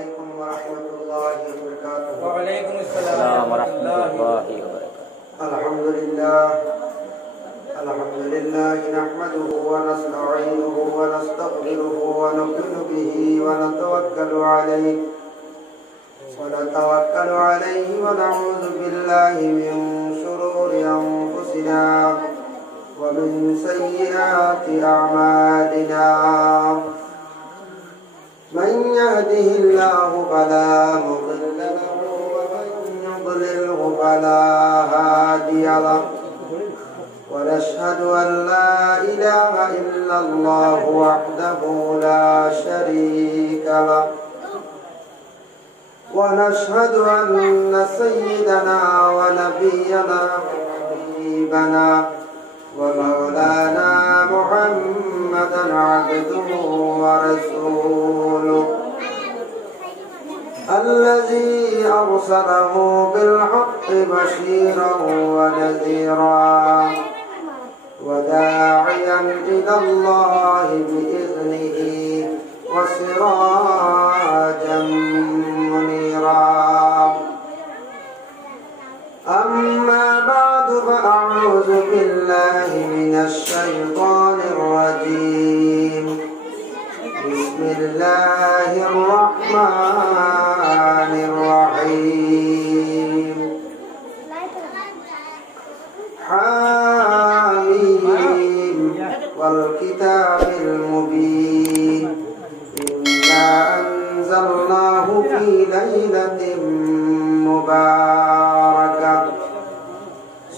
عليكم ورحمة الله وبركاته. وعليكم السلام ورحمة الله وبركاته. الحمد لله نحمده ونستعينه ونستغفره ونؤمن به ونتوكل عليه ونعوذ بالله من شرور أنفسنا ومن سيئات أعمالنا. من يهده الله فلا مضل له ومن يضلله فلا هادي له. ونشهد أن لا إله إلا الله وحده لا شريك له. ونشهد أن سيدنا ونبينا وحبيبنا ومولانا محمدا عبده ورسوله الذي أرسله بالحق بشيرا ونذيرا وداعيا إلى الله بإذنه وسراجا منيرا. أما بعد فأعوذ بالله من الشيطان الرجيم. بسم الله الرحمن الرحيم. حاميم والكتاب المبين. إنا أنزلناه في ليلة مباركة.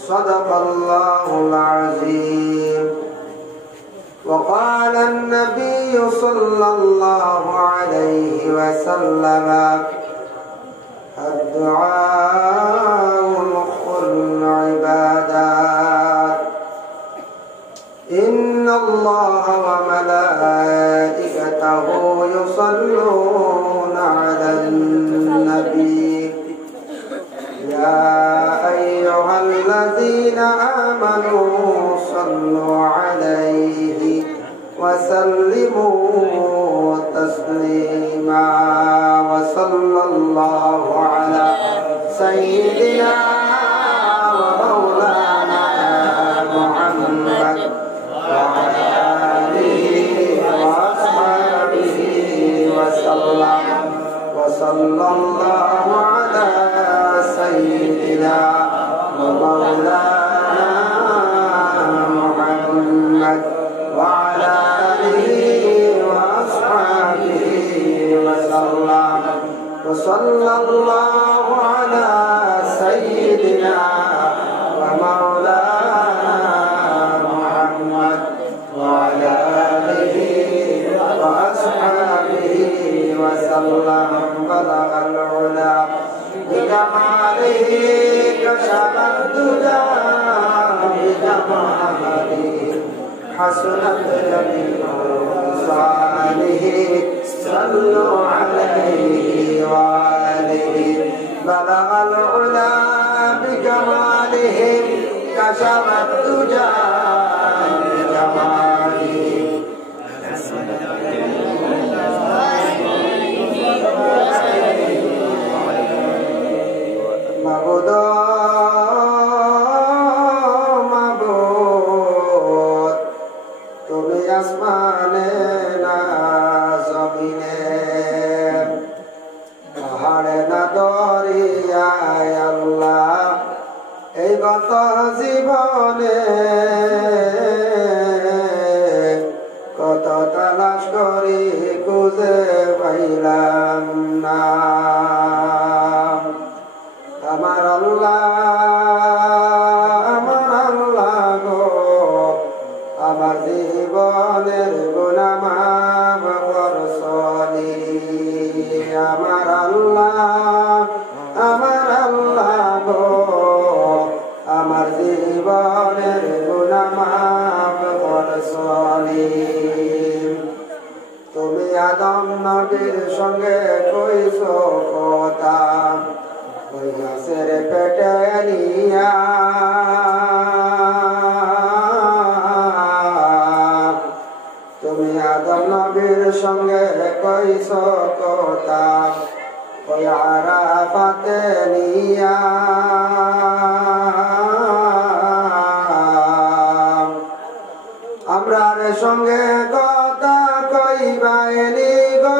صدق الله العظيم. وقال النبي صلى الله عليه وسلم: الدعاء مخ العبادات. إن الله وملائكته يصلون على النبي يا أيها الذين آمنوا صلوا عليه وسلموا تسليما. وصلى الله على سيدنا ومولانا محمد وعلى آله وأصحابه وسلم. وصلى الله على سيدنا ومولانا محمد وعلى آله وأصحابه وسلم. وصلى الله على سيدنا ومولانا محمد وعلى آله وأصحابه وسلم. بلغ العلا بجماله كشف الدجى بجماله حسنت جميع خصاله. صلوا عليه وآله. بلغ العلا بجماله كشف الدجى بجماله মাবুদ মাবুদ তুমি আসমানে না জমিনে পাহাড়ে না দরিয়ায় আল্লাহ এই গত জীবনে কত তালাশ করি খুঁজে পাইলাম না। আমার আল্লাহ গো আমার জীবনের গুনাহ মাফ করছনি। আমার আল্লাহ গো আমার জীবনের গুনাহ মাফ করছনি। তুমি আদম নবীর সঙ্গে কইছো কথা ওই গাছের পেটে নিয়া। তুমি আদম নবীর সঙ্গে কইছো কথা ওই আরাফাতে নিয়া আমরার সঙ্গে কথা কইবাইনি গো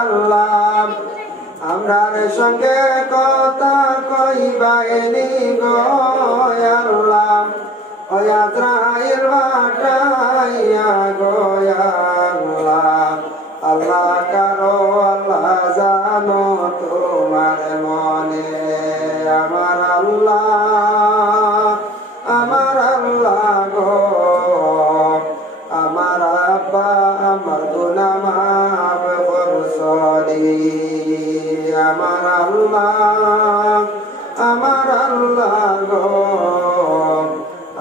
আল্লাহ, আমরার সঙ্গে কথা কইবাইনি গো আল্লাহ, ওই আজরাইল পাঠাইয়া গো আল্লাহ। আল্লাহ কারো আল্লাহ জানো তোমার মনে, আমার আল্লাহ গো, আমার আব্বা আমার গুনাহ মাফ করছনি, আমার আল্লাহ গো,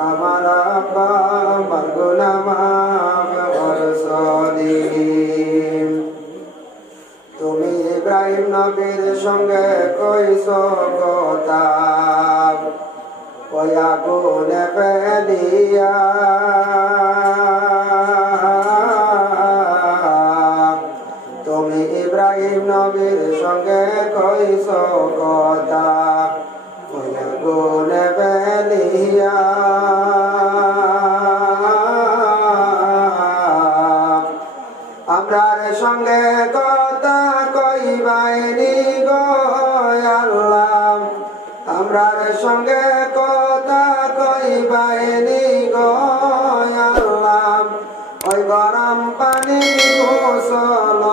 আমার আব্বা আমার গুনাহ মাফ করছনি। তুমি ইব্রাহিম নবীর সঙ্গে কইছো কথা, ওই আগুনে ফেলিয়া তুমি ইব্রাহিম নবীর সঙ্গে কইছো কথা, ওই আগুনে ফেলিয়া আমরার সঙ্গে কথা কইবাইনি গো আল্লাহ, আমরার সঙ্গে কথা কইবাইনি গো আল্লাহ, ওই গরম পানি গোসল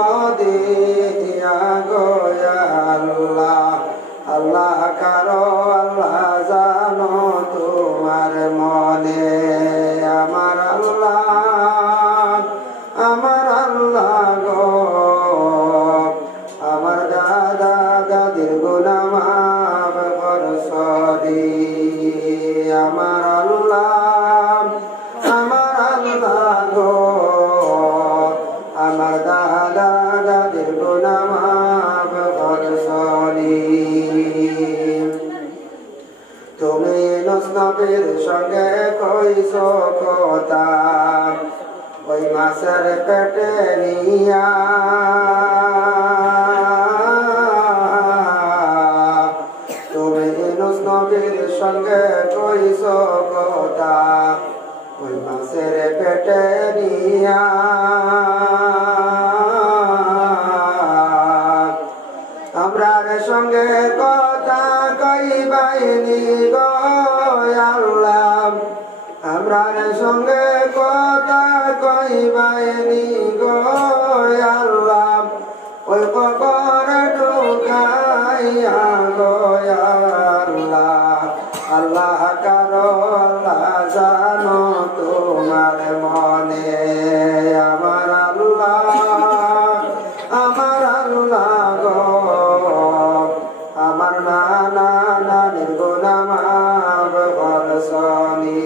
দিয়া গো আল্লাহ। আল্লাহ কারো আল্লাহ জানো তোমার মনে, আমার আল্লাহ গো, আমার দাদা দাদির গুনাহ মাফ করছনি, আমার আল্লাহ গো, আমার দাদা দাদির গুনাহ মাফ করছনি। তুমি ইউনূস নবীর সঙ্গে কইছো কথা, ওই মাছের পেটে নিয়া তুমি ইউনূস নবীর সঙ্গে কইছো কথা, ওই মাছের পেটে নিয়া আমরার সঙ্গে কথা কইবাইনি গো আল্লাহ, আমরার সঙ্গে কথা কইবাইনি গো আল্লাহ, ওই কবরে ঢুকাইয়া গো আল্লাহ। আল্লাহ কারো আল্লাহ জানো তোমার মনে, আমার আল্লাহ গো, আমার নানা নানির গুনাহ মাফ করছনি,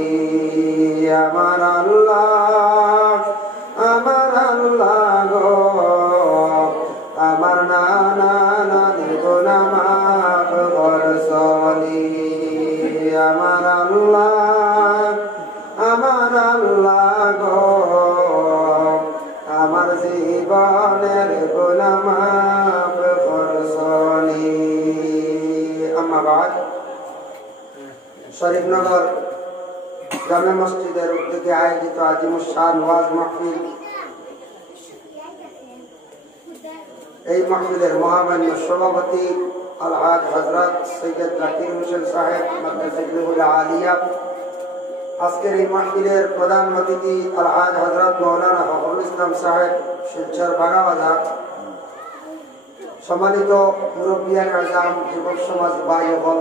আমার আল্লাহ গো, আমার নানা নানির গুনাহ মাফ করছনি, আমার আল্লাহ গো, আমার জীবনের গুনাহ মাফ করছনি। আম্মা বাদ, শরীফনগর জামে মসজিদের উদ্যোগে আয়োজিত আজিমুশান ওয়াজ মাহফিল, এই মাহফিলের মহামান্য সভাপতি আলহাজ হযরত সৈয়দ জাকির হোসেন সাহেব মাদ্রাসাতুল আলিয়া, আজকের এই মাহফিলের প্রধান অতিথি আলহাজ হযরত মাওলানা ফখরুল ইসলাম সাহেব শিলচর বাগাবাজার, সম্মানিত মুরব্বিয়ান আজম, যুবক সমাজ ভাই ও বোন,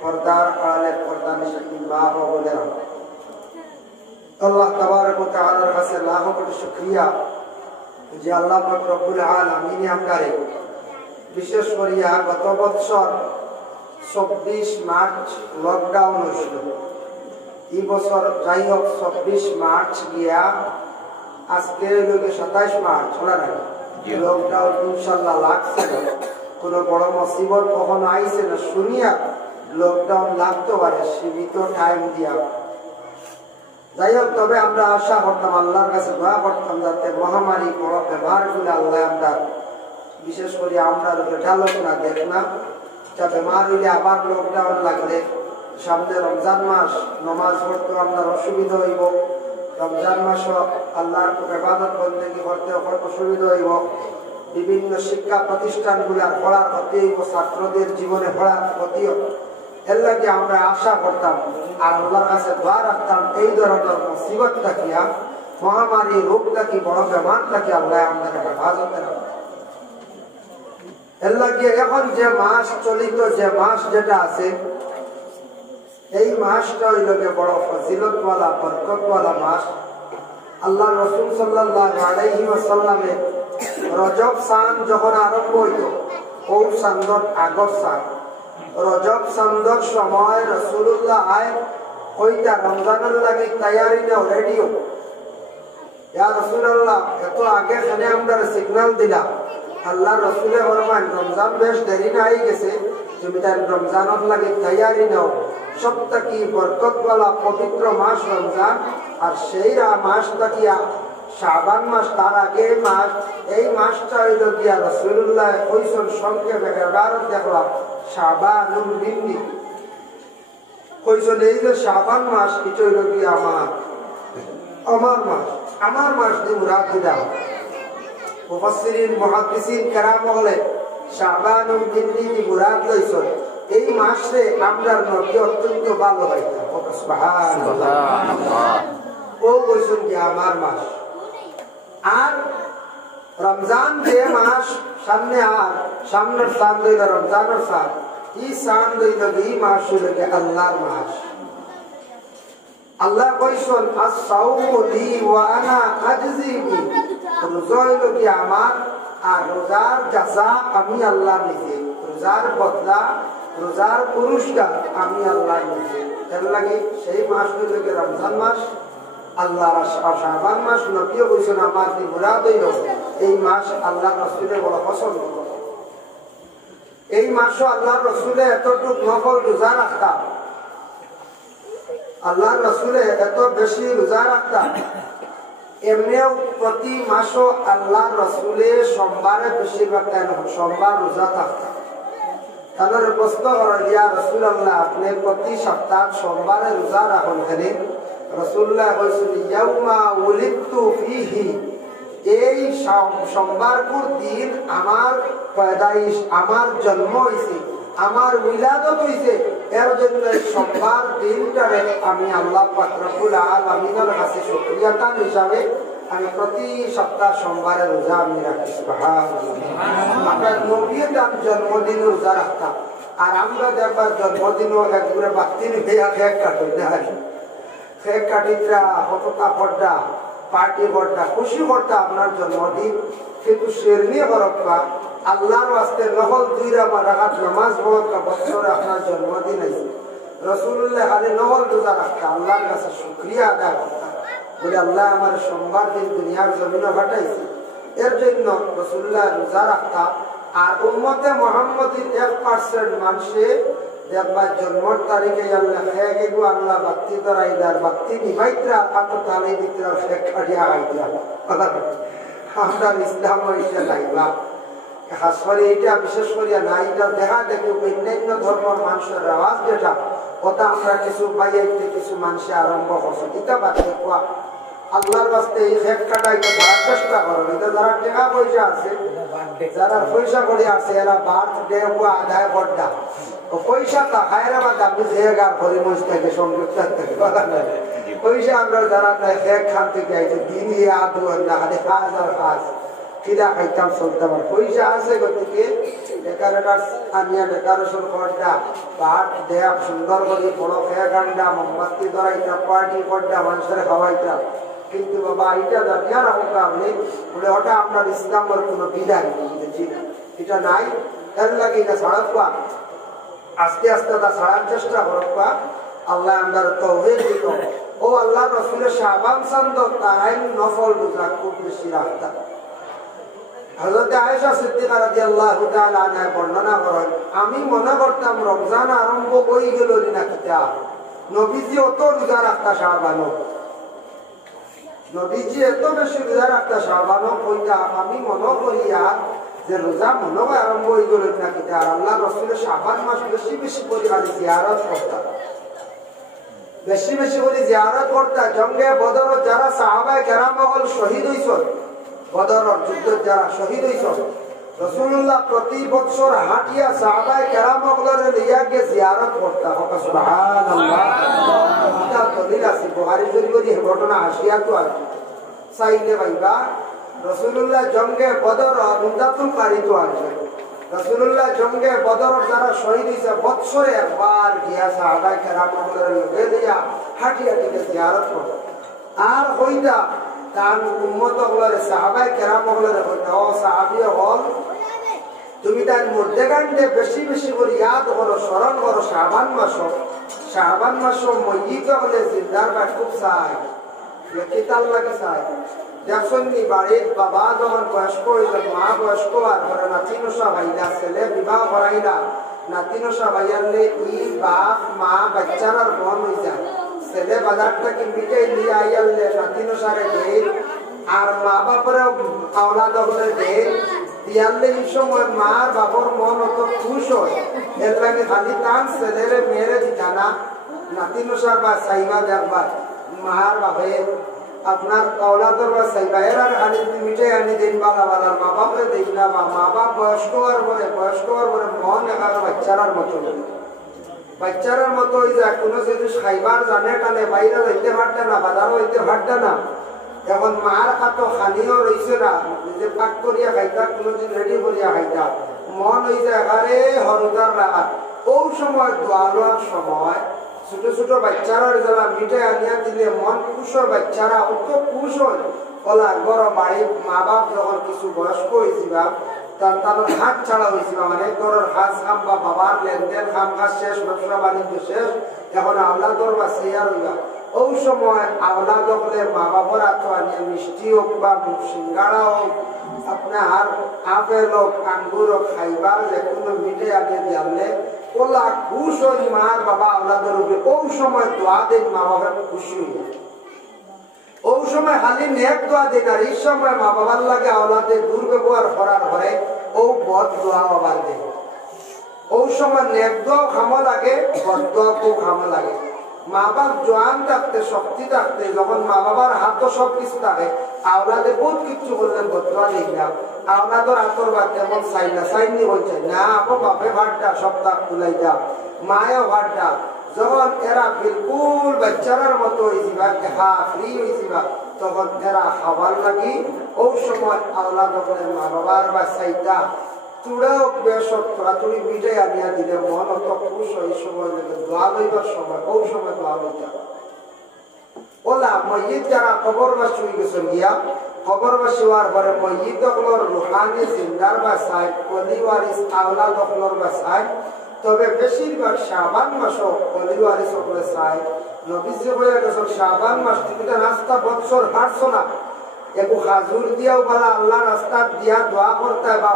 পর্দার আড়ালের পর্দা নিশানী মা ও বোনেরা, আল্লাহ তাবারক ওয়া তাআলার কাছে লাখ কোটি শুকরিয়া যে আল্লাহ পাক রব্বুল আলামিন আমরারে বিশেষ করিয়া গত বছর 24 মার্চ লকডাউন হয়েছিল, এই বছর যাই হোক 24 মার্চ গিয়া আজকে 27 মার্চ হলো না, লকডাউন ইনশাআল্লাহ লাগছে না, কোনো বড় মুসিবত কখনো আইছে না শুনিয়া লকডাউন লাগতে পারে সীমিত টাইম দিয়া। যাই হোক, তবে আমরা আশা করতাম, আল্লাহর কাছে দোয়া করতাম যাতে মহামারী বড় ব্যবহার গুলো আল্লাহ আমরা বিশেষ করে আমরা ঢালক না দেখ না যা বেমার হইলে আবার লকডাউন লাগলে সামনে রমজান মাস নমাজ পড়তে আপনার অসুবিধা হইব রমজান মাস আল্লাহর ইবাদত বন্দেগী করতে অসুবিধা হইব বিভিন্ন শিক্ষা প্রতিষ্ঠানগুলার পড়ার ক্ষতি হইব ছাত্রদের জীবনে পড়ার ক্ষতিও এর লাগে আমরা আশা করতাম আর আল্লাহর কাছে দোয়া রাখতাম এই ধরনের মুসিবত থাকিয়া মহামারী রোগ থাকি বড় বেমার থাকি আল্লাহ আমাদের হেফাজতে রাখবে এর লাগে এখন যে মাস চলিত যে মাস যেটা আছে এই মাসটা হইল বড় ফজিলতওয়ালা বরকতওয়ালা মাস আল্লাহ রাসূল সাল্লাল্লাহু আলাইহি ওয়াসাল্লামে রজব সান যখন আরম্ভ হইল ও সান্দর আগর সান রজব সান্দর সময় রাসূলুল্লাহ আয় কইতা রমজানের লাগি তৈয়ারি না রেডিও ইয়া রাসূলুল্লাহ এত আগে খানে আমরা সিগন্যাল দিলা আল্লাহ রাসূলে ফরমান রমজান বেশ দেরি না হয়ে গেছে তুমি তার রমজানের লাগি তৈয়ারি নাও সবথেকে বরকতওয়ালা পবিত্র মাস রমজান আর সেই মাসটা কি শাবান মাস তার আগে মাস এই মাসটা হইল গিয়া রাসূলুল্লাহ কইছেন সংক্ষেপে এবারত দেখলাম শাবানুল মিন্নি কইছেন এই যে শাবান মাস এটা হইল গিয়া আমার মাস দিয়ে মুরাদ দিলাম মুফাসসিরিন মুহাদ্দিসিন কেরাম বলে শাবানুল মিন্নি দি মুরাদ লইছেন এই মাসে আমরা নবী অত্যন্ত ভালো হইতাম সুবহানাল্লাহ ও কইছেন কি আমার মাস আর রমজান যে মাস সামনে আর সামনের সান হইল রমজানের সান এই সান হইল এই মাস হইল আল্লাহর মাস আল্লাহ কইছেন আস-সাওমু লি ওয়া আনা আজজি বি রোজা হইল কি আমার আর রোজার জাযা আমি আল্লাহ নিজে রোজার বদলা রোজার পুরস্কার আমি আল্লাহ নিজে এর লাগে সেই মাস হইল রমজান মাস আল্লাহ শাবান মাস নবীও কইছেন আমার কি মুরাদ হইল এই মাস আল্লাহ রাসূলের বড় পছন্দ এই মাসও আল্লাহ রাসূলে এতটুক নফল রোজা রাখতা আল্লাহ রাসূলে এত বেশি রোজা রাখতা এমনিও প্রতি মাসও আল্লাহ রাসূলে সোমবারে বেশিরভাগ সোমবার রোজা থাকতা তাহলে প্রশ্ন করেন ইয়া রাসূলুল্লাহ আপনি প্রতি সপ্তাহ সোমবারে রোজা রাখেন কেন রাসূলুল্লাহ কইছেন ইয়াউমা উলিদতু ফীহি এই সোমবারপুর দিন আমার পয়দাইশ আমার জন্ম হইছে আমার উইলাদত হইছে এর জন্য সোমবার দিনটারে আমি আল্লাহ পাক রব্বুল আলামিনের কাছে শুকরিয়া তান হিসাবে আমি প্রতি সপ্তাহ সোমবারে রোজা আমি রাখি সুবহানাল্লাহ আমরা নবীর জন্মদিন রোজা রাখতাম আর আমরা দেখবার জন্মদিনও একবারে বাতি নিয়ে এক কাটই না খেক কাটিতরা হতকা পড়া পার্টি পড়া খুশি করতা আপনার জন্মদিন কিন্তু শেরনি বরফা আল্লাহর ওয়াস্তে নহল দুইরা বা রাকাত নামাজ পড়া বছর আপনার জন্মদিন আছে রাসূলুল্লাহ আলী নহল রোজা রাখতা আল্লাহর কাছে শুকরিয়া আদায় করতা বলে আল্লাহ আমার সোমবার দিন দুনিয়ার জমিনে পাঠাইছে এর জন্য রাসূলুল্লাহ রোজা রাখতা আর উম্মতে মুহাম্মাদির 1% মানুষে দেখবা জন্মর তারিখে আল্লাহ খেয়ে গো আল্লাহ বাতি ধরাইলার বাতি নিভাইত্রা আত তালে দিতরা শেখ খাড়িয়া আইতরা আমরা ইসলাম হইছে লাইবা খাস করে এটা বিশেষ করে না এটা দেখা দেখি অন্যান্য ধর্মের মানুষের আওয়াজ যেটা ওটা আমরা কিছু বাইতে কিছু মানুষে আরম্ভ করছে এটা বাদে কোয়া আল্লাহর বাস্তে এই শেখ কাটাইতে ধরার চেষ্টা করো এটা যারা টাকা পয়সা আছে যারা পয়সা করে আছে এরা বার্থডে আদায় করটা পয়সা তা খায়রা বা দামি খেয়েগার ভরে মজ থেকে সংযুক্ত থেকে পয়সা আমরা যারা খেয়ে খান থেকে আইছে দিন আদু না হাতে কাজ আর কাজ কিরা খাইতাম চলতে পারে পয়সা আছে গতিকে ডেকারেটার আনিয়া ডেকারেশন করটা পাট দেয়া সুন্দর করে বড় খেয়ে গান্ডা মোমবাতি ধরাইতা পার্টি করটা মানুষের খাওয়াইতা কিন্তু বাবা এটা জানিয়া রাখো আপনি বলে ওটা আপনার ইসলামের কোনো বিধান এটা নাই এর লাগে এটা ছাড়া আস্তে আস্তে তা ছাড়ার চেষ্টা করবা আল্লাহ আমাদের তৌফিক দিত ও আল্লাহ রাসূলের শাবান চাঁদ তারাই নফল রোজা খুব বেশি রাখতেন হযরত আয়েশা সিদ্দিকা রাদিয়াল্লাহু তাআলা আনহা বর্ণনা করেন আমি মনে করতাম রমজান আরম্ভ হয়ে গেল না কিতা নবীজি অত রোজা রাখতা শাবানো নবীজি এত বেশি রোজা রাখতা শাবানো কইতা আমি মনে করিয়া যে রোজা মনে হয় আরম্ভ হয়ে গেল নাকি আর আল্লাহ রসুলের শাবান মাস বেশি বেশি পরিমাণে জিয়ারত করতাম, বেশি বেশি করে জিয়ারত করতাম। জঙ্গে বদর যারা সাহাবায়ে কেরাম হল শহীদ হইছ, বদর যুদ্ধ যারা শহীদ হইছ, রাসূলুল্লাহ প্রতি বছর হাটিয়া সাহাবায়ে কেরাম হলের লিয়াকে জিয়ারত করতাম। সুবহানাল্লাহ। এটা দলিল আছে বুখারী শরীফের এই ঘটনা হাসিয়া তো আছে সাইনে ভাইবা। রাসূলুল্লাহ জঙ্গে বদর মুদাতুল কারি তো আছে। রাসূলুল্লাহ জঙ্গে বদর যারা শহীদ হইছে বছরে একবার গিয়া সাহাবায়ে কেরাম হলের লগে দিয়া হাটিয়া থেকে জিয়ারত করত। আর হইতা তার উম্মত হলের সাহাবায়ে কেরাম হলের হইতা ও সাহাবী হল তুমি তার মধ্যে গান্ডে বেশি বেশি করে ইয়াদ করো, স্মরণ করো। শাবান মাস মইয়িত হলে জিন্দার বা খুব চাই কিতাল লাগে চাই। দেখছেন নি বাড়ির বাবা যখন বয়স্ক হইল, মা বয়স্ক আর ঘরে নাতি নশা ভাইলা, ছেলে বিবাহ করাইলা, নাতি নশা ভাইয়ালে ই বাপ মা বাচ্চার মন হয়ে যায়। ছেলে বাজার থেকে মিটাই নিয়ে আইয়ালে নাতি নশারে দেয়, আর মা বাপের আওলাদ হলে দেয় দিয়ালে। এই সময় মার বাবার মন অত খুশ হয়, এর লাগে খালি তান ছেলেরে মেয়েরে দিতা না, নাতি নশার বা চাইবা দেখবার মার বাবে আপনার আওলাদর বা চাইবা এর আর খালি মিটাই আনি দিন বালা বালার মা বাপরে দিন না। বা মা বাপ বয়স্ক হওয়ার পরে মন এখানে বাচ্চারার মতো, বাচ্চারার মতো হয়ে যায়। কোনো জিনিস খাইবার জানে টানে বাইরে হইতে পারতে না, বাজারও হইতে পারতে না। এখন মার খাতো খানিও রয়েছে না, নিজে পাক করিয়া খাইতা, কোনোদিন রেডি করিয়া খাইতা, মন হয়ে যায় এখানে হরদার লাগা। ওই সময় দোয়ালোয়ার সময় ছোট ছোট বাচ্চারা যারা মিঠাই আনিয়া দিলে মন খুশ হয়, বাচ্চারা অত খুশ হয়। ওলা বড় বাড়ির মা বাপ যখন কিছু বয়স্ক হয়েছিবা তার হাত ছাড়া হয়েছিল, মানে তোর হাত খাম বা বাবার লেনদেন খাম কাজ শেষ, ব্যবসা বাণিজ্য শেষ, এখন আওলাদর বা সেয়ার হইবা। ওই সময় আওলাদ হলে মা বাবার হাত আনিয়ে মিষ্টি হোক বা সিঙ্গাড়া হোক, আপনার আপেল হোক আঙ্গুর হোক খাইবার যে কোনো মিঠাই আনিয়ে দিয়ালে ওলা খুশ হই মার বাবা আওলাদের উপরে। ওই সময় দোয়া দেন মা বাবার খুশি হইয়া, ওই সময় খালি নেক দোয়া দেন। আর এই সময় মা বাবার লাগে আওলাদে দুর্ব্যবহার করার পরে ও বদ দোয়া বাবার দেন। ওই সময় নেক দোয়াও খামো লাগে, বদ দোয়া খুব খামো লাগে। মা বাপ জোয়ান থাকতে শক্তি থাকতে যখন মা বাবার হাতও সব কিছু থাকে, আওলাদে বহুত কিছু করলে বদয়া দেখলাম। আওলাদর হাতর বা তেমন চাই না, চাইনি হচ্ছে না আপো বাপে ভাটটা সপ্তাহ খুলাই দাও, মায়েও ভাটটা। যখন এরা বিলকুল বাচ্চারার মতো হয়েছিবা, দেখা ফ্রি হয়েছিবা, তখন এরা খাবার লাগি। ওই সময় আওলাদ মা বাবার বা চাইতা তুড়াও বেশক তোড়াতুড়ি মিটাই আনিয়া দিলে মন অত খুশ হয়। সময় লাগে দোয়া লইবার সময়, ওই সময় দোয়া লইতা। ওলা মসজিদ যারা কবরবাসী হয়ে গেছেন গিয়া, কবরবাসী হওয়ার পরে মসজিদ দখলর রুহানি জিন্দার বা সাইড অলিওয়ারিস আওলাদ দখলর বা সাইড। তবে বেশিরভাগ শাবান মাসও অলিওয়ারিস সকলে সাইড। নবীজি হয়ে গেছেন শাবান মাস তুমি তো রাস্তা বছর হাঁটছো না, একটু হাজুর দিয়াও বলা আল্লাহ রাস্তা দিয়া দোয়া করতে হয় বা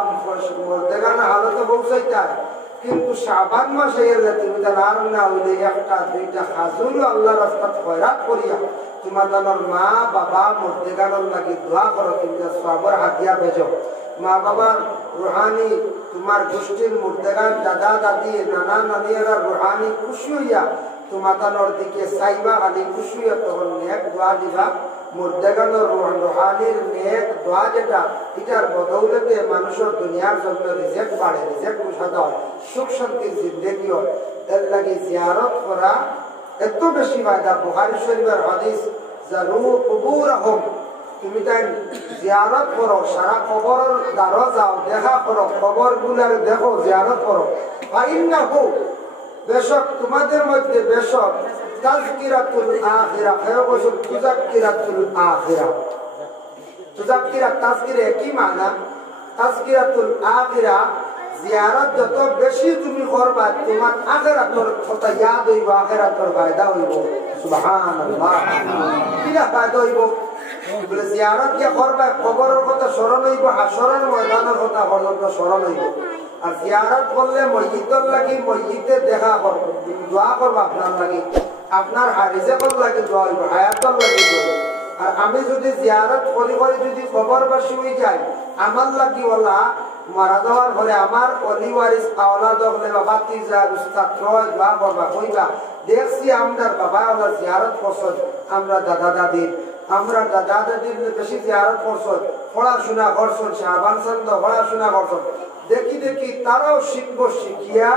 মর্দেগানা হালতে পৌঁছাইতে হয়। কিন্তু শাবান মাসে এলে তুমি তার আর না হইলে একটা দুইটা হাজুরও আল্লাহ রাস্তা খয়রাত করিয়া তোমার তানোর মা বাবা মর্দেগানোর লাগি দোয়া করো, তুমি সবর হাতিয়া ভেজো। মা বাবার রুহানি তোমার গোষ্ঠীর মর্দেগান দাদা দাদি নানা নানিয়ারা রুহানি খুশি হইয়া তোমার তানোর দিকে চাইবা, খালি খুশি হইয়া তখন নেক দোয়া দিবা। মুর্দেগানোর রুহানির নেক দোয়া যেটা, এটার বদৌলতে মানুষের দুনিয়ার জন্য রিজেক্ট বাড়ে, রিজেক্ট উঠাতে হয়, সুখ শান্তির জিন্দেগি হয়। এর লাগে জিয়ারত করা এত বেশি ফায়দা। বুখারী শরীফের হাদিস জারু কুবুরহুম, তুমি তাই জিয়ারত করো, সারা কবরের দ্বারা যাও, দেখা করো, কবর গুলার দেখো, জিয়ারত করো। ফাইন্নাহু, বেশক তোমাদের মধ্যে বেশক তাযকিরাতুল আখিরা, কেউ বসে তুযাক্কিরাতুল আখিরা। তুযাক্কিরাত তাযকিরা কি মানা? তাযকিরাতুল আখিরা জিয়ারত যত বেশি তুমি করবা তোমার আখিরাতের কথা ইয়াদ হইব, আখিরাতের ফায়দা হইব। সুবহানাল্লাহ। কিলা ফায়দা হইব? বলে জিয়ারত যে করবা কবরের কথা স্মরণ হইব, হাসরের ময়দানের কথা স্মরণ হইব। আর জিয়ারত করলে মসজিদের লাগি মসজিদে দেখা করবো, দোয়া করবো আপনার লাগি, আপনার রিজেকর লাগি দোয়া হইব, হায়াতর লাগি দোয়া। আর আমি যদি জিয়ারত করি যদি কবরবাসী হয়ে যাই, আমার লাগি ওলা মারা যাওয়ার পরে আমার অলিওয়ারিস আওলাদ হলে বাবা তিজা উস্তাদ রয় বা বাবা হইবা দেখছি আমরার বাবা ওলা জিয়ারত করছন আমরা দাদা দাদির বেশি জিয়ারত করছন পড়াশোনা করছন শাহবান চন্দ পড়াশোনা করছন দেখি দেখি তারাও শিখবো শিখিয়া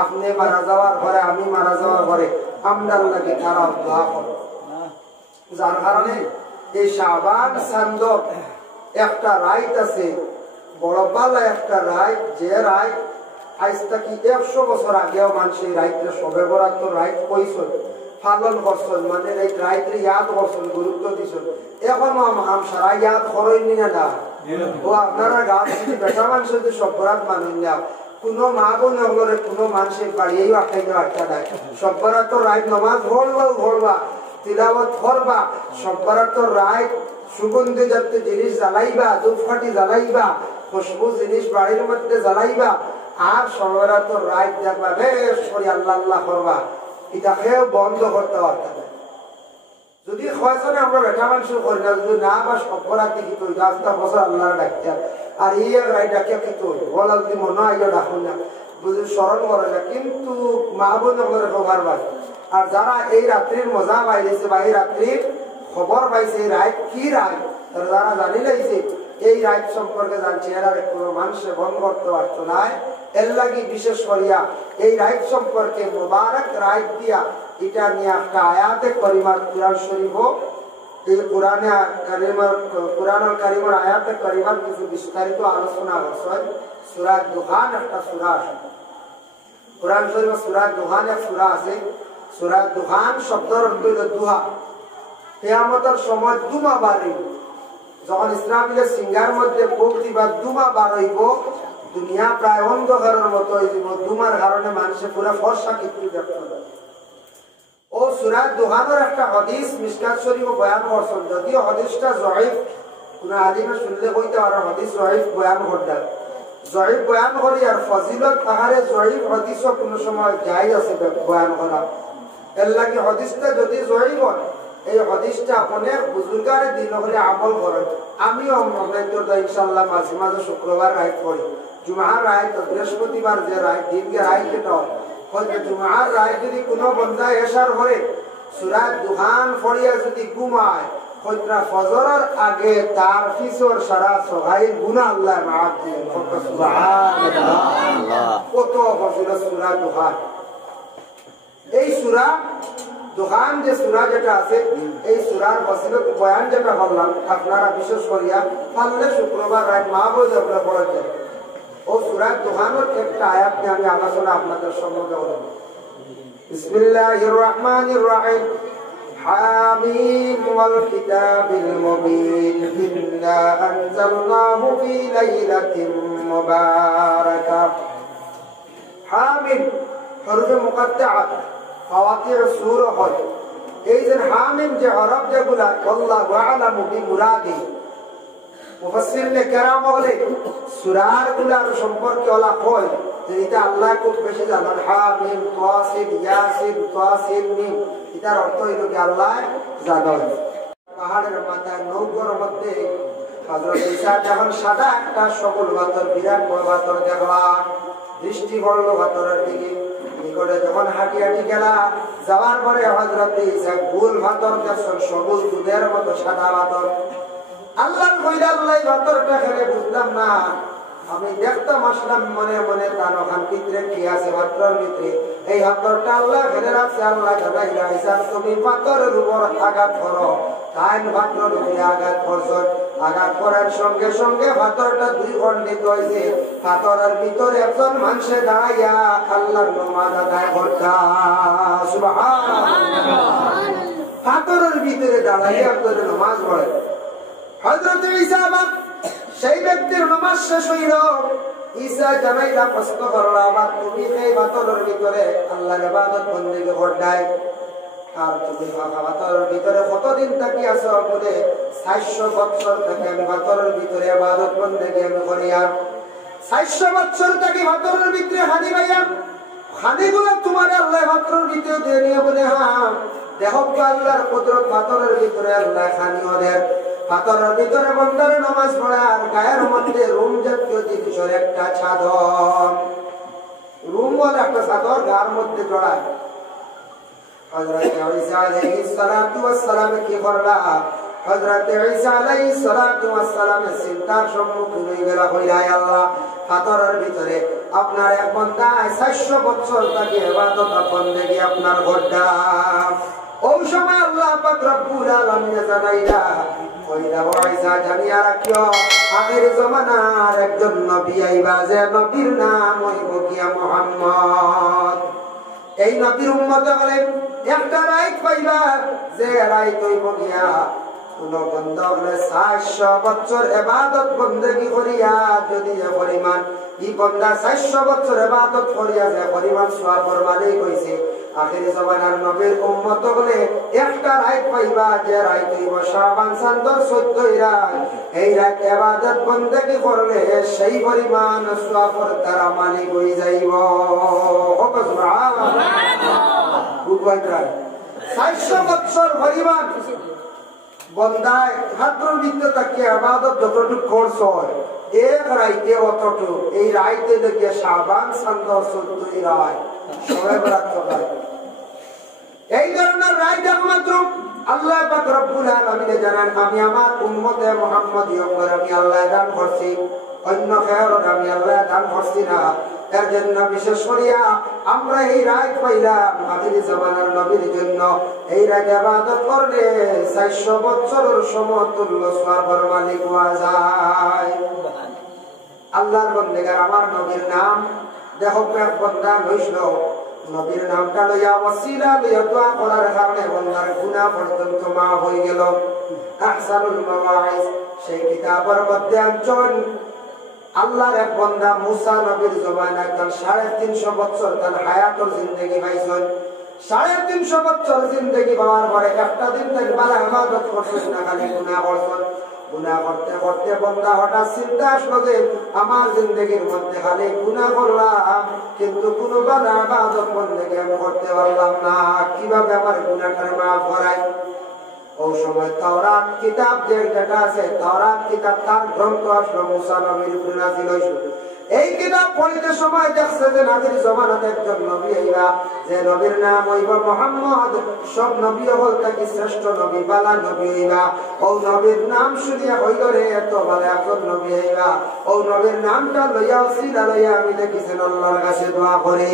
আপনি মারা যাওয়ার পরে আমি মারা যাওয়ার পরে আমরার লাগে তারাও দোয়া করো যার কারণে এই শাহবান চন্দ একটা রাইট আছে বড় ভালো একটা রাইট যে রাইট আজ থেকে 100 বছর আগেও মানুষ এই রাইটে সবে বরাদ্দ রাইট কইছেন পালন করছেন মানে এই রাইটে ইয়াদ করছেন গুরুত্ব দিছেন এখনো আম সারা ইয়াদ করেননি না ও আপনারা গাঁও যদি বেটা মানুষ যদি সব বরাদ মানুন না কোনো মা বোন হলে কোনো মানুষের বাড়িয়েই আটকাইতে আটকা দেয় সব বরাদ্দ রাইট নমাজ ভরবা তিলাওয়াত করবা সব বরাদ্দ রাইট সুগন্ধি জাতীয় জিনিস জ্বালাইবা ধূপকাঠি জ্বালাইবা খুশবু জিনিস বাড়ির মধ্যে জ্বালাইবা আর সর্বরাত রাত দেখবা বেশ করে আল্লাহ আল্লাহ করবা এটাকেও বন্ধ করতে পারতাম যদি কয়জনে আমরা বেটা মানুষ করি না যদি না বা সভ্যরাত দেখি তো 10 বছর আল্লাহর ডাক্তার আর এই রায় ডাকে কি তো বলা যদি মনে হয় ডাকুন না বুঝি স্মরণ করে না কিন্তু মা বোন খবর পায় আর যারা এই রাত্রির মজা পাইছে বা এই রাত্রির খবর পাইছে রায় কি রায় তারা যারা জানি লাইছে এই রাইট সম্পর্কে জানছি এরা কোনো মানুষে বন্ধ করতে পারতো না এর লাগি বিশেষ করিয়া এই রাইট সম্পর্কে মোবারক রাইট দিয়া এটা নিয়ে একটা আয়াতে করিমার কুরআন শরীফ এই কুরআনুল কারীমের আয়াতে করিমার কিছু বিস্তারিত আলোচনা হচ্ছে সূরা দুহান একটা সূরা আছে কুরআন শরীফে সূরা দুহান এক সূরা আছে সূরা দুহান শব্দের অর্থ হলো দুহা কিয়ামতের সময় দুমা বাড়ি যখন ইসরাফিলের সিঙ্গার মধ্যে বুক দিবা দুমা বার হইব দুনিয়া প্রায় অন্ধকারের মতো হয়ে যাব দুমার কারণে মানুষের পুরো ফর্সা কিছু দেখতে পাবে ও সূরা দুহানের একটা হাদিস মিশকাত শরীফে বয়ান করছেন যদিও হাদিসটা জয়ীফ কোন আলিমে শুনলে কইতে পারে হাদিস জয়ীফ বয়ান করতেন জয়ীফ বয়ান করি আর ফজিলত তাহারে জয়ীফ হাদিসও কোনো সময় জায়েজ আছে বয়ান করা এর লাগি হাদিসটা যদি জয়ীফ হয় এই হাদিসটা অনেক বুজুর্গারে দিন হলে আমল করেন আমিও ইনশাআল্লাহ মাঝে মাঝে শুক্রবার রাইট পড়ি জুমার রাইট বৃহস্পতিবার যে রাইট দিনকে রাইট যেটা হয়তো জুমার রাইট যদি কোনো বন্ধা এসার হরে সূরা দুহান পড়িয়া যদি ঘুমায় হয়তো ফজরের আগে তার ফিসর সারা সগাইর গুনাহ আল্লাহ মাফ দিবেন সুবহানাল্লাহ কত ফজিলত সূরা দুহান এই সূরা দুহান যে সূরা যেটা আছে এই সূরার ফজিলত বয়ান যেটা করলাম আপনারা বিশেষ করিয়া পারলে শুক্রবার রাত মা বই আপনারা পড়েন ও সূরা দুহানের একটা আয়াত নিয়ে আমি আলোচনা আপনাদের সম্মুখে করব বিসমিল্লাহির রহমানির রহিম হামিম ওয়াল কিতাবিল মুবিন ইন্না আনজালনাহু ফি লাইলাতিন মুবারাকাহ হামিম হরফে মুকাত্তাআত ফাওয়াতির সূরা হয় এই যে হামিম যে হরফ যেগুলা আল্লাহু আ'লামু বিমুরাদি মুফাসসিরনে কেরাম বলে সূরার গুলার সম্পর্কে বলা হয় যে এটা আল্লাহ খুব বেশি জানেন হামিম তাসিদ ইয়াসিন তাসিন মিম এটার অর্থ হলো কি আল্লাহ জানেন পাহাড়ের মাথায় নৌকার মধ্যে হযরত ঈসা যখন সাদা একটা সবল পাথর বিরাট বড় পাথর দেখলা দৃষ্টি পড়লো পাথরের দিকে নিকটে যখন হাঁটি হাঁটি গেলা যাওয়ার পরে হযরত ঈসা গোল পাথর দেখছেন সবুজ দুধের মতো সাদা পাথর আল্লাহ কইলা আল্লাহ পাথরটা খেলে বুঝলাম না আমি দেখতাম আসলাম মনে মনে তার ওখান ভিতরে কি আছে পাথরের ভিতরে এই পাথরটা আল্লাহ খেলে রাখছে আল্লাহ জানাইলা ঈসা তুমি পাথরের উপর আঘাত করো তাই পাথরের উপরে আঘাত করছো আঘাত করার সঙ্গে সঙ্গে পাথরটা দুই খণ্ডিত হয়েছে পাথরের ভিতরে একজন মানুষে দাঁড়াইয়া আল্লাহর নামাজ আদায় করতা সুবহানাল্লাহ পাথরের ভিতরে দাঁড়াইয়া আপনাদের নামাজ পড়ে হযরত ঈসা আবার সেই ব্যক্তির নামাজ শেষ হইল ঈসা জানাইলা প্রশ্ন করলা আবার তুমি এই পাথরের ভিতরে আল্লাহর ইবাদত বندگی করদাই আর তুমি পাথরের ভিতরে কতদিন থাকি আছো বলে 400 বছর থেকে আমি পাথরের ভিতরে ইবাদত বندگی আমি করি আর 400 বছর থেকে পাথরের ভিতরে হানি ভাইয়া হানিগুলো তোমার আল্লাহ পাথরের ভিতরে দিয়ে নিয়ে বলে হ্যাঁ দেখো আল্লাহর কুদরত পাথরের ভিতরে আল্লাহ খানি ওদের হাতরের ভিতরে বন্দার নামাজ পড়ে আর গায়ের মধ্যে রুম জাতীয় জিনিসের একটা চাদর, রুম বলে একটা চাদর গায়ের মধ্যে জড়ায়। হযরত ঈসা আলাইহিস সালাতু ওয়াস সালাম কি করলা? হযরত ঈসা আলাইহিস সালাতু ওয়াস সালাম চিন্তার সম্মুখীন হয়ে গেল, কইলা আল্লাহ হাতরের ভিতরে আপনার এক বান্দা 400 বছর তাকে ইবাদত বন্দেগি আপনার ঘরটা। ওই সময় আল্লাহ পাক রব্বুল আলামিন জানাইলা, কইলা ও ঈসা জানিয়া রাখিও আখির জামানার একজন নবী আইবা, যে নবীর নাম হইব গিয়া মুহাম্মদ। এই নবীর উম্মত হলে একটা রাইত পাইবা, যে রাইত হইব গিয়া কোন বন্ধ হলে 400 বছর ইবাদত বন্দেগি করিয়া যদি যে পরিমাণ ই বন্দা 400 বছর ইবাদত করিয়া যে পরিমাণ সওয়াবের মালিক হইছে, আখির জামানার নবীর উম্মত হলে একটা রাইত পাইবা, যে রাইত হইব শাবান চাঁদের 14 রাত। এই রাত ইবাদত বন্দেগি করলে সেই পরিমাণ সওয়াবের তারা মালিক হই যাইব। সুবহানাল্লাহ। 400 বছর পরিমাণ বন্দায় হাতর ভিতরে তাকে ইবাদত যতটুকু করছ, এক রাইতে অতটুকু। এই রাইতে দেখিয়ে শাবান চাঁদের 14 রাত সবে বরাত হয়। এই ধরনের রাইত একমাত্র আল্লাহ পাক রব্বুল আলামিন জানান, আমি আমার উম্মতে মুহাম্মদীয়দের আমি আল্লাহ দান করছি, অন্য খেয়ারত আমি আল্লাহ দান করছি না। এর জন্য বিশেষ করিয়া আমরা এই রাত পাইলাম আখির জামানার নবীর জন্য। এই রাত ইবাদত করলে 400 বছরের সমতুল্য সওয়াবের মালিক হওয়া যায়। আল্লাহর বান্দাগার আমার নবীর নাম দেখো, এক বান্দা হইছিল নবীর নামটা লইয়া ওয়াসিলা লইয়া দোয়া করার কারণে বান্দার গুনাহ পর্যন্ত মাফ হয়ে গেল। আহসানুল মাওয়াইজ সেই কিতাবের মধ্যে একজন আল্লাহর এক বান্দা মুসা নবীর জমানায় তার 350 বছর তার হায়াতের জিন্দেগি পাইছেন। 350 বছর জিন্দেগি পাওয়ার পরে একটা দিন তার বালা ইবাদত করছেন না, খালি গুনাহ করছেন। গুনাহ করতে করতে বান্দা হঠাৎ চিন্তা আসলো যে আমার জিন্দেগির মধ্যে খালি গুনাহ করলাম, কিন্তু কোনো বালা ইবাদত বন্দেগি আমি করতে পারলাম না, কিভাবে আমার গুনাহটা মাফ করাই? ওই সময় তাওরাত কিতাব যেটা আছে, তাওরাত কিতাব তার গ্রন্থ আসলো মুসা নবীর উপরে নাযিল হইছে। এই কিতাব পড়িতে সময় দেখছে যে আখির জামানাতে একজন নবী আইবা, যে নবীর নাম হইব মুহাম্মদ। সব নবী হল তাকে শ্রেষ্ঠ নবী, বালা নবী আইবা। ও নবীর নাম শুনিয়া হইল রে এত ভালো একজন নবী আইবা। ও নবীর নামটা লইয়া ওসিলা লইয়া আমি দেখিছেন আল্লাহর কাছে দোয়া করি।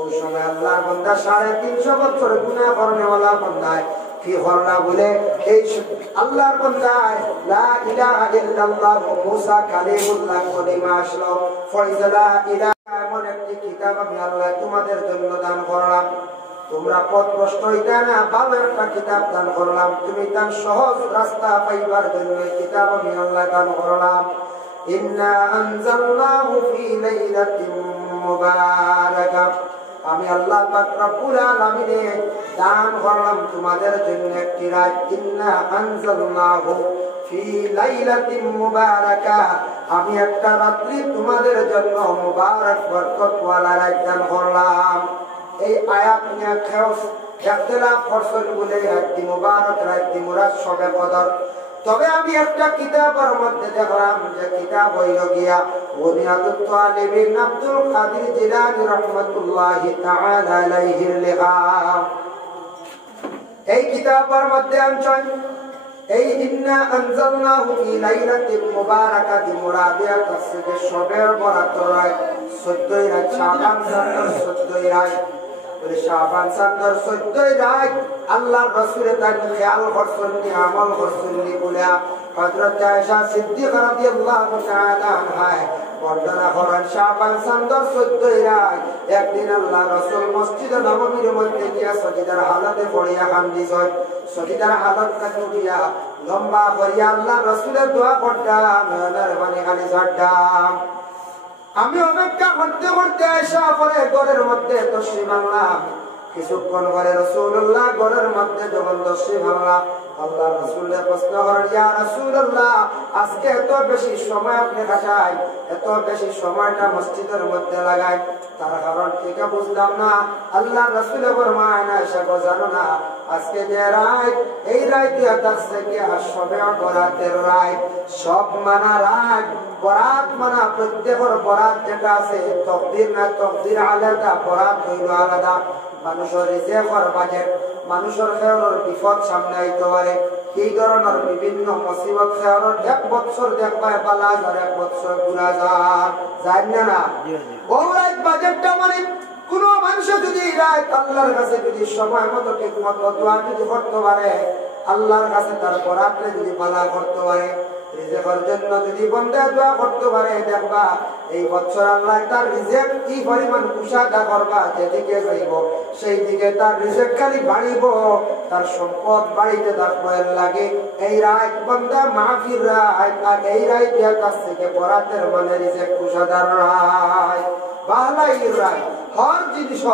ওই সময় আল্লাহর বান্দা 350 বছর গুনাহ করনেওয়ালা বান্দায় কি করলা বলে এই আল্লাহর বান্দায় লা ইলাহা ইল্লাল্লাহ মুসা কালিমুল্লাহ কলিমা আসলো। ফয়সালা ইলাহা এমন একটি কিতাব আমি আল্লাহ তোমাদের জন্য দান করলাম, তোমরা পথ ভ্রষ্ট হইতে না, ভালো একটা কিতাব দান করলাম, তুমি তার সহজ রাস্তা পাইবার জন্য এই কিতাব আমি আল্লাহ দান করলাম। ইন্না আনজালনাহু ফি লাইলাতিন মুবারাকাহ, আমি আল্লাহ পাক রব্বুল আলামিন দান করলাম তোমাদের জন্য একটি রাত। ইন্না আনজালনাহু ফি লাইলাতিন মুবারাকাহ, আমি একটা রাত্রি তোমাদের জন্য মুবারক বরকতওয়ালা রাত দান করলাম। এই আয়াত নিয়ে খেয়াল ইখতিলাফ করছেন বলে রাতটি মুবারক, রাতটি মুরাদ শবে কদর। তবে আমি একটা কিতাবের মধ্যে দেখলাম যে কিতাব হইল গিয়া বুনিয়াতুত তালিবিন আব্দুল কাদের জিলানী রাহমাতুল্লাহি তাআলা আলাইহির লেখা। এই কিতাবের মধ্যে আনছেন এই ইন্না আনজালনাহু ফি লাইলাতিন মুবারাকাতিন মুরাদিয়া তাফসীরে শবের বরাত রাত 14 রাত শাবান 14 রাত। শাবান 14 রাত আল্লাহর রাসূলের তার খেয়াল করছেন, আমল করছেন বলে হযরত আয়েশা সিদ্দিকা রাদিয়াল্লাহু তাআলা আনহা বর্ণনা করেন। শাবান 14 রাত একদিন আল্লাহর রাসূল মসজিদে নববীর মধ্যে গিয়া সাজদার হালাতে পড়িয়া কান্দিছেন। সাজদার হালাতটা করিয়া লম্বা করিয়া আল্লাহর রাসূলের দোয়া করতাম, নয়নের পানি খালি ঝরতাম। আমি অপেক্ষা করতে করতে আয়েশা পরে ঘরের মধ্যে তশরিফ আনলাম। কিছুক্ষণ পরে রাসূলুল্লাহ ঘরের মধ্যে যখন তশরিফ আনলাম, আল্লাহ রাসূলের প্রশ্ন করেন, ইয়া রাসূলুল্লাহ, আজকে এত বেশি সময় আপনি কাটাই, এত বেশি সময়টা মসজিদের মধ্যে লাগাই, তার কারণ ঠিক বুঝলাম না। আল্লাহ রাসূল ফরমায় না, সেগো জানো না আজকে যে রাত, এই রাতে থাকছে কি সবে বরাতের রাত, সব মানা রাত, বরাত মানা প্রত্যেকের বরাত যেটা আছে তকদির না তকদির আলাদা, বরাত হইল আলাদা। মানুষের রিজেকর বাজেট, মানুষের খেয়ালের বিপদ সামনে আইতে পারে, এই ধরনের বিভিন্ন মুসিবত খেয়ালের 1 বছর দেখবায় বালা আর 1 বছর গুণা যায় না। ওই রাত বাজেটটা মানে কোন মানুষ যদি রাত আল্লাহর কাছে যদি সময় মতো ঠিক মতো দোয়া যদি করতে পারে, আল্লাহর কাছে তার বরাতে যদি বালা করতে পারে, রিজেকের জন্য যদি বন্দা দোয়া করতে পারে, দেখবা এই বছর আল্লাহ তার রিজেক কি পরিমাণ কুশাদা করবা, যেদিকে যাইব সেই দিকে তার রিজেক খালি বাড়িব, তার সম্পদ বাড়িতে থাকবো। এর লাগে এই রাত বন্দা মাহফির রাত, আর এই রাত কাছ থেকে বরাতের মানে রিজেক কুশাদার রাত, বালাই রাত। হর জিনিস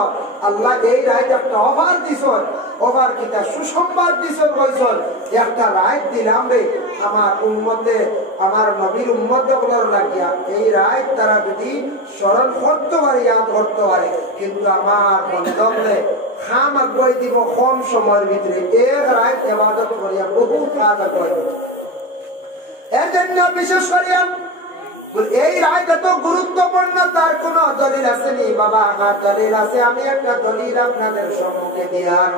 আল্লাহ এই রাত একটা অফার দিছ, অফার কিটা সুসংবাদ দিছ, কইছন একটা রাত দিলাম রে আমার উম্মতে, আমার নবীর উম্মতে গুলোর লাগিয়া, এই রাত তারা যদি স্মরণ করতে পারে, ইয়াদ করতে পারে, কিন্তু আমার বন্ধনে খাম আগুয়াই দিব কম সময়ের ভিতরে, এক রাত ইবাদত করিয়া বহু কাজ আগুয়াই দিব। এর জন্য বিশেষ করিয়া এই রাত এত গুরুত্বপূর্ণ, তার কোন দলিল আছে নি বাবা? আমার দলিল আছে, আমি একটা দলিল আপনাদের সম্মুখে দিলাম।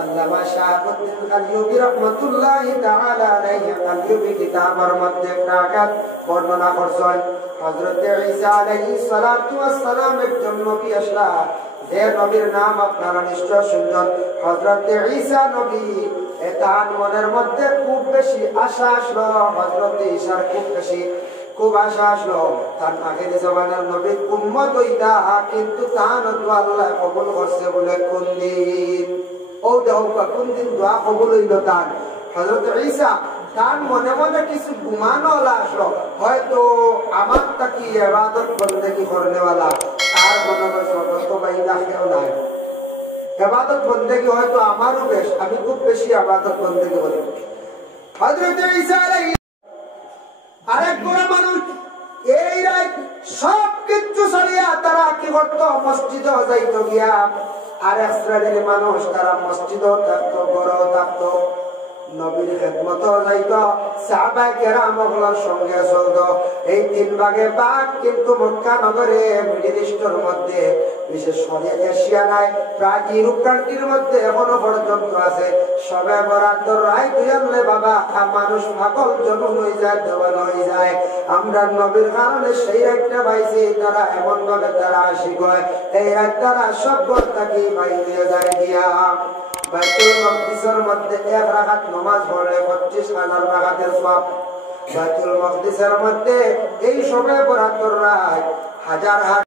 আল্লামা শাহাবুদ্দিন আইয়ুবী রাহমাতুল্লাহি তাআলা আলাইহি আইয়ুবী কিতাবের মধ্যে একটা আয়াত বর্ণনা করছেন। হযরত ঈসা আলাইহিস সালাতু ওয়াস সালাম একজন নবী আসলেন, যে নবীর নাম আপনারা নিশ্চয় শুনছেন, হযরত ঈসা নবী। তার মনের মধ্যে খুব বেশি আশা আসলো, হযরত ঈসার খুব আশা আসলো তার আগের জমানার নবীর উম্মত হইতা, কিন্তু তার আল্লাহ কবুল করছে বলে কোন দিন, ও দেখো কোন দিন দোয়া কবুল হইল তার। হযরত ঈসা তার মনে মনে কিছু গুমানো আসলো, হয়তো আমার তাকি ইবাদত বন্দেগি করনেওয়ালা, তার মনে হয়তো বাইদা কেউ নাই, ইবাদত বন্দেগি হয়তো আমারও বেশ, আমি খুব বেশি ইবাদত বন্দেগি করি। হযরত ঈসা আলাইহিস আরেক বড় মানুষ এই রাত সব কিছু ছাড়িয়া তারা কি করতো, মসজিদে যাইতো গিয়া। আরেক শ্রেণীর মানুষ তারা মসজিদও থাকতো, ঘরেও থাকতো, নবীর খেদমত যাইতো, সাহাবায়ে কেরামের সঙ্গে চলতো। এই 3 ভাগে ভাগ কিন্তু মক্কা নগরে, মিডল ইস্টের মধ্যে, বিশেষ করে এশিয়া নাই, প্রায় ইউরোপ কান্ট্রির মধ্যে এখনো পর্যন্ত আছে। সবে বরাদ্দর রায় তুইলে বাবা মানুষ পাগল জনম হয়ে যায়, দেওয়ান হয়ে যায়। আমরা নবীর কারণে সেই একটা পাইছি, তারা এমন ভাবে তারা আশিক হয়, এই রাত তারা সব থাকি বাইরে যায় দিয়া। বাইতুল মাকদিসের মধ্যে 1 রাকাত নামাজ পড়লে 25,000 রাকাতের সওয়াব। বাইতুল মাকদিসের মধ্যে এই সবে বরাদ্দর রায় হাজার